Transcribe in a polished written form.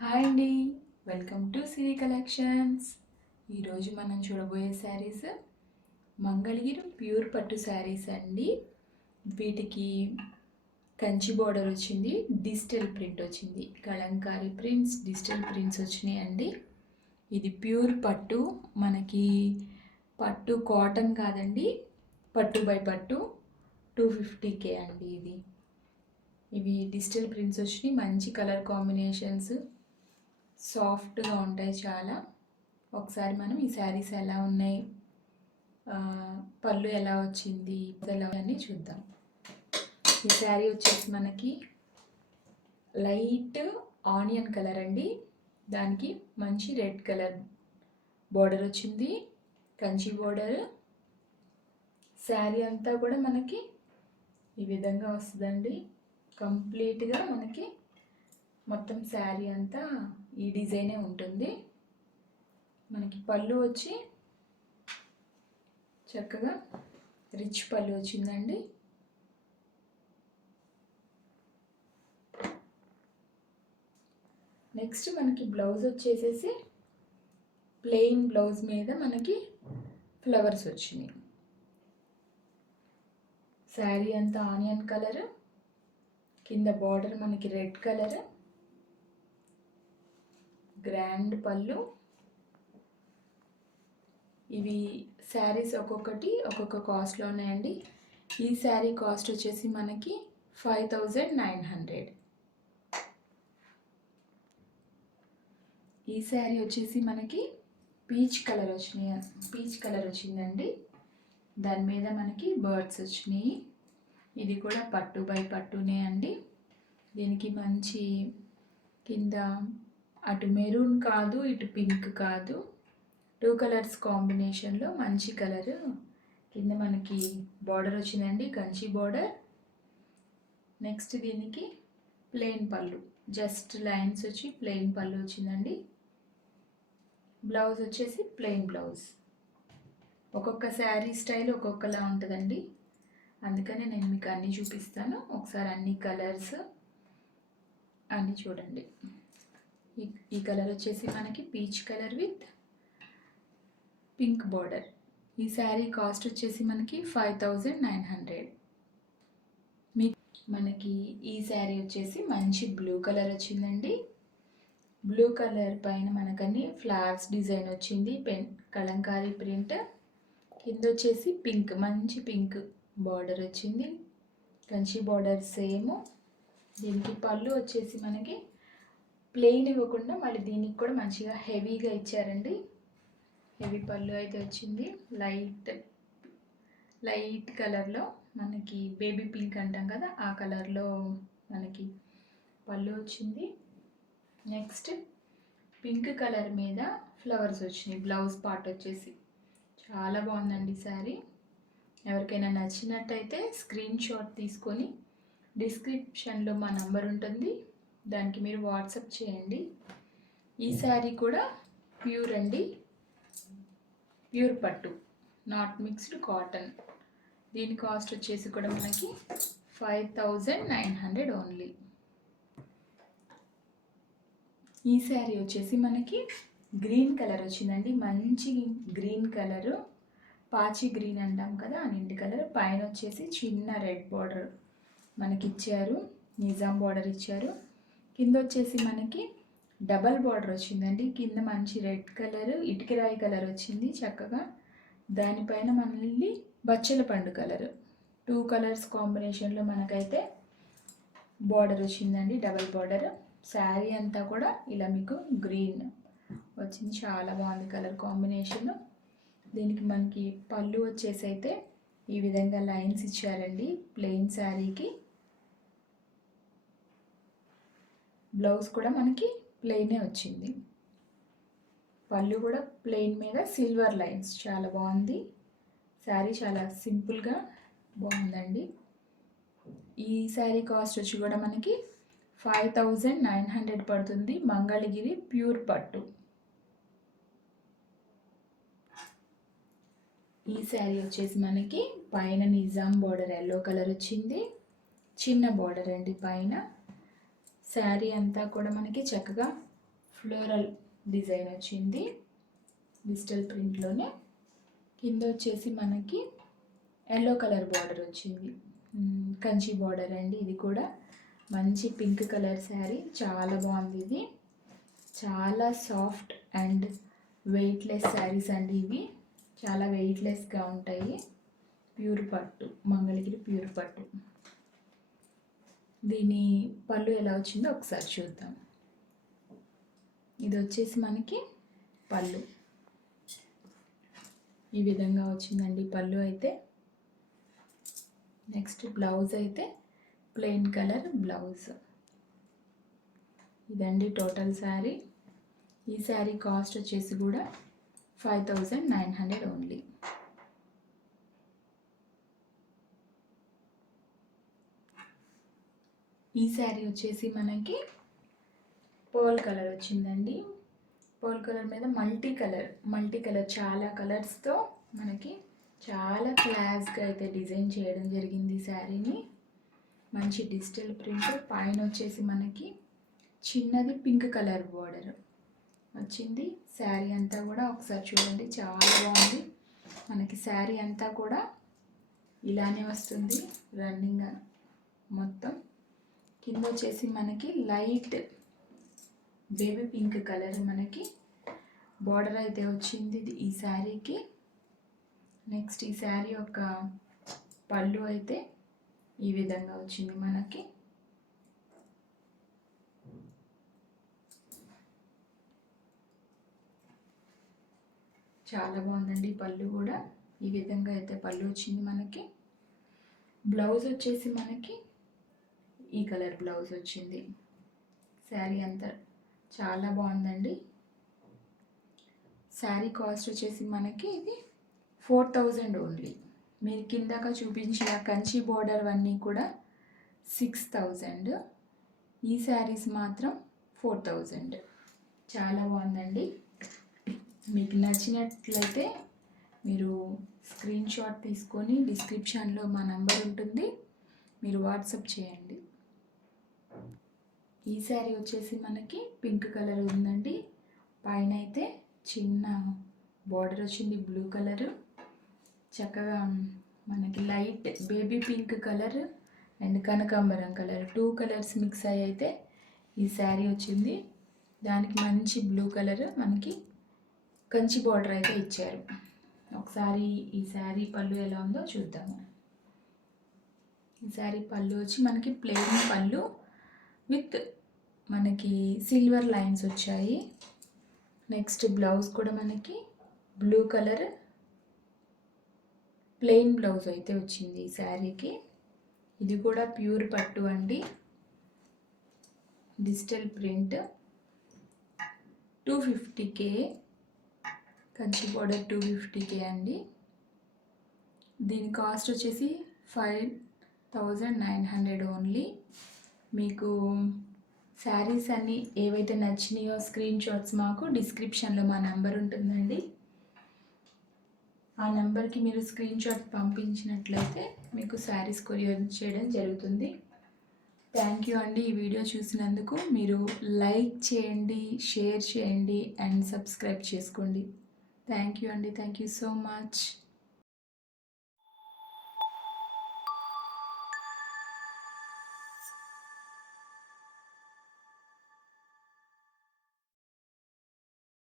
Hi అండి, welcome to Siri collections. ఈరోజు మనం చూడబోయే శారీస్ మంగళగిరి ప్యూర్ పట్టు శారీస్ అండి. వీటికి కంచి బోర్డర్ వచ్చింది, డిజిటల్ ప్రింట్ వచ్చింది, కలంకారీ ప్రింట్స్, డిజిటల్ ప్రింట్స్ వచ్చినాయి అండి. ఇది ప్యూర్ పట్టు, మనకి పట్టు కాటన్ కాదండి, పట్టు బై పట్టు 250K అండి. ఇవి డిజిటల్ ప్రింట్స్ వచ్చినాయి, మంచి కలర్ కాంబినేషన్స్, సాఫ్ట్గా ఉంటాయి చాలా. ఒకసారి మనం ఈ శారీస్ ఎలా ఉన్నాయి, పళ్ళు ఎలా వచ్చింది, ఎలా అని చూద్దాం. ఈ శారీ వచ్చేసి మనకి లైట్ ఆనియన్ కలర్ అండి, దానికి మంచి రెడ్ కలర్ బోర్డర్ వచ్చింది, కంచి బోర్డర్. శారీ అంతా కూడా మనకి ఈ విధంగా వస్తుందండి. కంప్లీట్గా మనకి మొత్తం శారీ అంతా ఈ డిజైనే ఉంటుంది. మనకి పళ్ళు వచ్చి చక్కగా రిచ్ పళ్ళు వచ్చిందండి. నెక్స్ట్ మనకి బ్లౌజ్ వచ్చేసేసి ప్లెయిన్ బ్లౌజ్ మీద మనకి ఫ్లవర్స్ వచ్చినాయి. శారీ అంతా ఆనియన్ కలర్, కింద బార్డర్ మనకి రెడ్ కలర్, గ్రాండ్ పళ్ళు. ఇవి శారీస్ ఒక్కొక్కటి ఒక్కొక్క కాస్ట్లో ఉన్నాయండి. ఈ శారీ కాస్ట్ వచ్చేసి మనకి 5900. ఈ శారీ వచ్చేసి మనకి పీచ్ కలర్ వచ్చిందండి. దాని మీద మనకి బర్డ్స్ వచ్చినాయి. ఇది కూడా పట్టు బై పట్టునే అండి. దీనికి మంచి కింద అటు మెరూన్ కాదు, ఇటు పింక్ కాదు, 2 కలర్స్ కాంబినేషన్లో మంచి కలర్. కింద మనకి బార్డర్ వచ్చిందండి, కంచి బార్డర్. నెక్స్ట్ దీనికి ప్లెయిన్ పళ్ళు, జస్ట్ లైన్స్ వచ్చి ప్లెయిన్ పళ్ళు వచ్చిందండి. బ్లౌజ్ వచ్చేసి ప్లెయిన్ బ్లౌజ్. ఒక్కొక్క శారీ స్టైల్ ఒక్కొక్కలా ఉంటుందండి, అందుకనే నేను మీకు అన్నీ చూపిస్తాను. ఒకసారి అన్ని కలర్స్ అన్నీ చూడండి. ఈ కలర్ వచ్చేసి మనకి peach colour with pink border. ఈ శారీ కాస్ట్ వచ్చేసి మనకి 5900. మనకి ఈ శారీ వచ్చేసి మంచి బ్లూ కలర్ వచ్చిందండి. బ్లూ కలర్ పైన మనకని ఫ్లవర్స్ డిజైన్ వచ్చింది, కలంకారీ ప్రింట్. కింద వచ్చేసి పింక్, మంచి పింక్ బార్డర్ వచ్చింది, కంచి బార్డర్ సేమ్. దీనికి పళ్ళు వచ్చేసి మనకి ప్లెయిన్ ఇవ్వకుండా మళ్ళీ దీనికి కూడా మంచిగా హెవీగా ఇచ్చారండి. హెవీ పళ్ళు అయితే వచ్చింది, లైట్ కలర్లో, మనకి బేబీ పింక్ అంటాం కదా ఆ కలర్లో మనకి పళ్ళు వచ్చింది. నెక్స్ట్ పింక్ కలర్ మీద ఫ్లవర్స్ వచ్చినాయి. బ్లౌజ్ పార్ట్ వచ్చేసి చాలా బాగుందండి శారీ. ఎవరికైనా నచ్చినట్టయితే స్క్రీన్ షాట్ తీసుకొని డిస్క్రిప్షన్లో మా నంబర్ ఉంటుంది, దానికి మీరు వాట్సాప్ చేయండి. ఈ శారీ కూడా ప్యూర్ అండి, ప్యూర్ పట్టు, నాట్ మిక్స్డ్ కాటన్. దీని కాస్ట్ వచ్చేసి కూడా మనకి 5900 ఓన్లీ. ఈ శారీ వచ్చేసి మనకి గ్రీన్ కలర్ వచ్చిందండి, మంచి గ్రీన్ కలరు, పాచి గ్రీన్ అంటాం కదా ఆ నిండి కలర్. పైన వచ్చేసి చిన్న రెడ్ బార్డర్ మనకి ఇచ్చారు, నిజాం బార్డర్ ఇచ్చారు. కింద వచ్చేసి మనకి డబల్ బార్డర్ వచ్చిందండి. కింద మంచి రెడ్ కలర్, ఇటుకరాయి కలర్ వచ్చింది చక్కగా. దానిపైన మనల్ని బచ్చల పండు కలర్, 2 కలర్స్ కాంబినేషన్లో మనకైతే బార్డర్ వచ్చిందండి, డబల్ బార్డర్. శారీ అంతా కూడా ఇలా మీకు గ్రీన్ వచ్చింది, చాలా బాగుంది కలర్ కాంబినేషన్. దీనికి మనకి పళ్ళు వచ్చేసి అయితే ఈ విధంగా లైన్స్ ఇచ్చారండి ప్లెయిన్ శారీకి. బ్లౌజ్ కూడా మనకి ప్లెయినే వచ్చింది, పళ్ళు కూడా ప్లెయిన్ మీద సిల్వర్ లైన్స్, చాలా బాగుంది శారీ, చాలా సింపుల్గా బాగుందండి. ఈ శారీ కాస్ట్ వచ్చి కూడా మనకి 5900 పడుతుంది, మంగళగిరి ప్యూర్ పట్టు. ఈ శారీ వచ్చేసి మనకి పైన నిజాం బార్డర్ ఎల్లో కలర్ వచ్చింది, చిన్న బార్డర్ అండి పైన. శారీ అంతా కూడా మనకి చక్కగా ఫ్లోరల్ డిజైన్ వచ్చింది డిజిటల్ ప్రింట్లోనే. కింద వచ్చేసి మనకి ఎల్లో కలర్ బార్డర్ వచ్చింది, కంచి బార్డర్ అండి. ఇది కూడా మంచి పింక్ కలర్ శారీ, చాలా బాగుంది. ఇది చాలా సాఫ్ట్ అండ్ వెయిట్లెస్ శారీస్ అండి. ఇవి చాలా వెయిట్లెస్గా ఉంటాయి. ప్యూర్ పట్టు, మంగళగిరి ప్యూర్ పట్టు. దీని పళ్ళు ఎలా వచ్చిందో ఒకసారి చూద్దాం. ఇది వచ్చేసి మనకి పళ్ళు ఈ విధంగా వచ్చిందండి పళ్ళు అయితే. నెక్స్ట్ బ్లౌజ్ అయితే ప్లెయిన్ కలర్ బ్లౌజ్. ఇదండి టోటల్ శారీ. ఈ శారీ కాస్ట్ వచ్చేసి కూడా 5900 ఓన్లీ. ఈ శారీ వచ్చేసి మనకి పర్ల్ కలర్ వచ్చిందండి. పర్ల్ కలర్ మీద మల్టీ కలర్ చాలా కలర్స్తో మనకి చాలా క్లాస్గా అయితే డిజైన్ చేయడం జరిగింది ఈ శారీని. మంచి డిజిటల్ ప్రింట్, పైన వచ్చేసి మనకి చిన్నది పింక్ కలర్ బోర్డర్ వచ్చింది. శారీ అంతా కూడా ఒకసారి చూడండి, చాలా బాగుంది. మనకి శారీ అంతా కూడా ఇలానే వస్తుంది రన్నింగ్ మొత్తం. కింద వచ్చేసి మనకి లైట్ బేబీ పింక్ కలర్ మనకి బార్డర్ అయితే వచ్చింది ఈ శారీకి. నెక్స్ట్ ఈ శారీ యొక్క పళ్ళు అయితే ఈ విధంగా వచ్చింది మనకి. చాలా బాగుందండి పళ్ళు కూడా. ఈ విధంగా అయితే పళ్ళు వచ్చింది మనకి. బ్లౌజ్ వచ్చేసి మనకి ఈ కలర్ బ్లౌజ్ వచ్చింది. శారీ అంతా చాలా బాగుందండి. శారీ కాస్ట్ వచ్చేసి మనకి ఇది 4000 ఓన్లీ. మీరు కిందాక చూపించిన కంచి బోర్డర్ అన్నీ కూడా 6000, ఈ శారీస్ మాత్రం 4000. చాలా బాగుందండి. మీకు నచ్చినట్లయితే మీరు స్క్రీన్ షాట్ తీసుకొని డిస్క్రిప్షన్లో మా నంబర్ ఉంటుంది, మీరు వాట్సాప్ చేయండి. ఈ శారీ వచ్చేసి మనకి పింక్ కలర్ ఉందండి. పైన అయితే చిన్న బార్డర్ వచ్చింది బ్లూ కలరు. చక్కగా మనకి light baby pink colour and కనకాంబరం కలర్ 2 కలర్స్ మిక్స్ అయ్యి అయితే ఈ శారీ వచ్చింది. దానికి మంచి బ్లూ కలర్ మనకి కంచి బార్డర్ అయితే ఇచ్చారు. ఒకసారి ఈ శారీ పళ్ళు ఎలా ఉందో చూద్దాము. ఈ శారీ పళ్ళు వచ్చి మనకి ప్లెయిన్ పళ్ళు విత్ మనకి సిల్వర్ లైన్స్ వచ్చాయి. నెక్స్ట్ బ్లౌజ్ కూడా మనకి బ్లూ కలర్ ప్లెయిన్ బ్లౌజ్ అయితే వచ్చింది ఈ శారీకి. ఇది కూడా ప్యూర్ పట్టు అండి, digital print. 250K, Kanchi border 250K అండి. దీని కాస్ట్ వచ్చేసి 5900 ఓన్లీ. మీకు శారీస్ అన్నీ ఏవైతే నచ్చినాయో స్క్రీన్ షాట్స్ మాకు డిస్క్రిప్షన్లో మా నెంబర్ ఉంటుందండి. ఆ నెంబర్కి మీరు స్క్రీన్ షాట్ పంపించినట్లయితే మీకు శారీస్ కొరియర్ చేయడం జరుగుతుంది. థ్యాంక్ యూ అండి ఈ వీడియో చూసినందుకు. మీరు లైక్ చేయండి, షేర్ చేయండి అండ్ సబ్స్క్రైబ్ చేసుకోండి. థ్యాంక్ యూ అండి. Thank you so much.